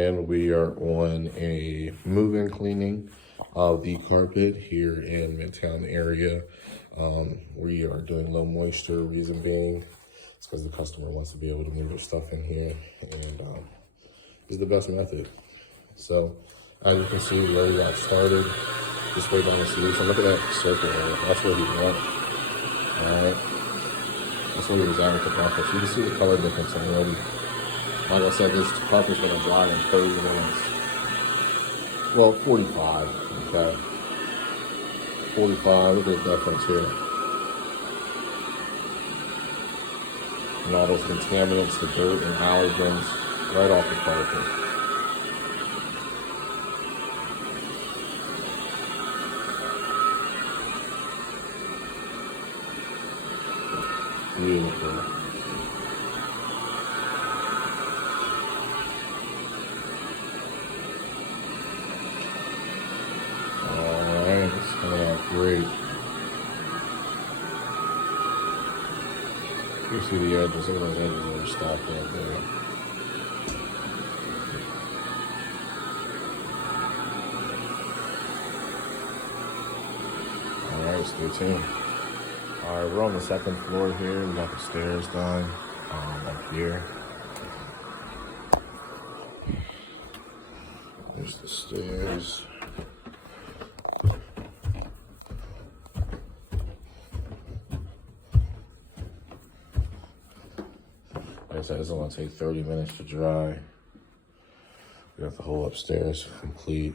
in. We are on a move-in cleaning of the carpet here in Midtown area. We are doing low moisture, reason being it's because the customer wants to be able to move their stuff in here, and is the best method. So as you can see, we already got started. Just wait on the solution. Look at that circle there. That's where he went. All right. That's where he was at with the carpet. So you can see the color difference already. Like I said, this carpet's gonna dry in 30 minutes. Well, 45, okay. 45, look at the difference here. And all those contaminants, the dirt and allergens, right off the carpet. Beautiful. Alright, it's coming out great. You see the edges, look at those edges that are stacked right there. Alright, stay tuned. Alright, we're on the second floor here. We got the stairs done up here. There's the stairs. Like I said, it's only gonna take 30 minutes to dry. We got the whole upstairs complete.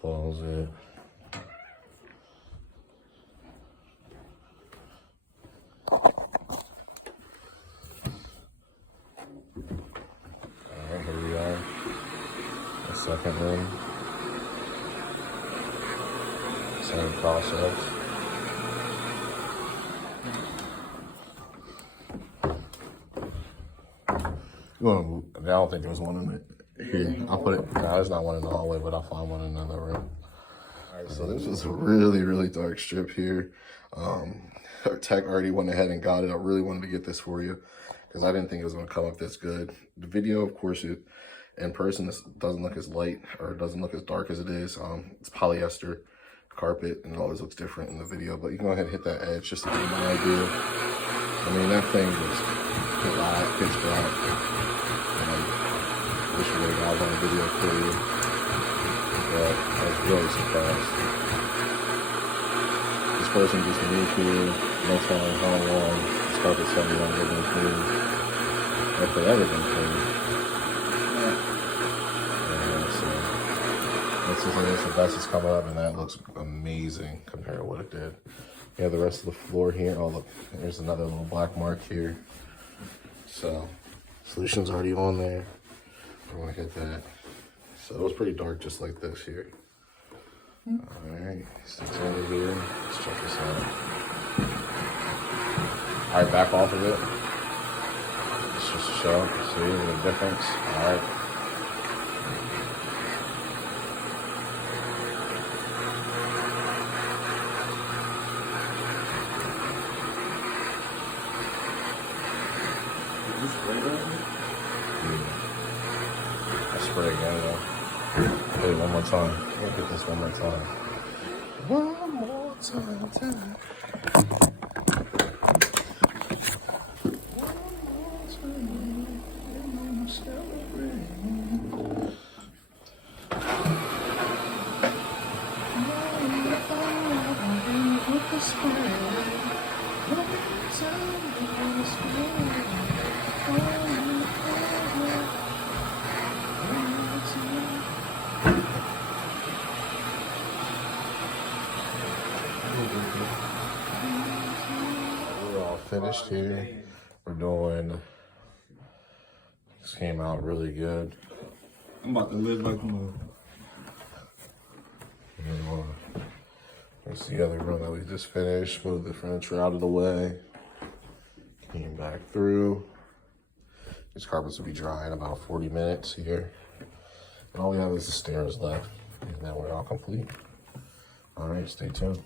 Closet. Alright, here we are. The second room. Same process. Well, I don't think there's one in it. Here, I'll put it. No, there's not one in the hallway, but I'll find one in another room. All right, so this is a really, really dark strip here. Our tech already went ahead and got it. I really wanted to get this for you because I didn't think it was going to come up this good. The video, of course, in person, this doesn't look as light or doesn't look as dark as it is. It's polyester carpet and it always looks different in the video, but you can go ahead and hit that edge just to give you an idea. I mean, that thing was pitch black. I wish we would have got on the video for you, but I was really surprised. This person just moved here, no telling how long. This carpet's telling me I'm getting clean. After everything clean. And so, this is the best is coming up, and that looks amazing compared to what it did. Yeah, the rest of the floor here. Oh, look, there's another little black mark here. So, solution's already on there. I want to hit that. So it was pretty dark just like this here. Alright, so it's over here. Let's check this out. Alright, back off of it. It's just to show, see the difference. Alright. Spray again though. Hit it one more time. We'll hit this one more time. One more time. One more time. Celebrate. We're all finished here. We're doing, this came out really good. I'm about to live like a move. There's the other room that we just finished. Moved the furniture out of the way. Came back through. These carpets will be dry in about 40 minutes here. And all we have is the stairs left. And then we're all complete. All right, stay tuned.